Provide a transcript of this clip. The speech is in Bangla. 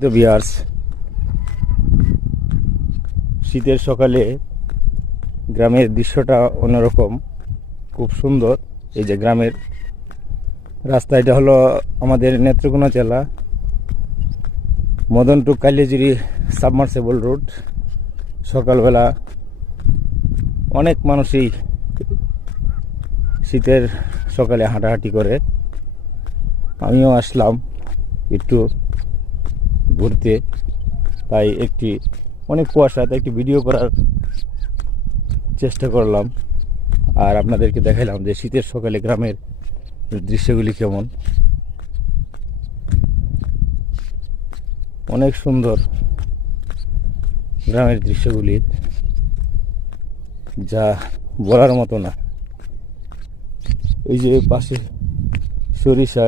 তো ভিউয়ার্স, শীতের সকালে গ্রামের দৃশ্যটা অন্যরকম, খুব সুন্দর। এই যে গ্রামের রাস্তা, এটা হলো আমাদের নেত্রকোনা জেলা মদন টু কালিয়াজুড়ি সাবমার্সেবল রোড। সকালবেলা অনেক মানুষই শীতের সকালে হাঁটাহাঁটি করে। আমিও আসলাম একটু ঘুরতে, তাই অনেক কুয়াশা, তাই একটি ভিডিও করার চেষ্টা করলাম আর আপনাদেরকে দেখাইলাম যে শীতের সকালে গ্রামের দৃশ্যগুলি কেমন। অনেক সুন্দর গ্রামের দৃশ্যগুলি, যা বলার মতো না। এই যে পাশে সরিষা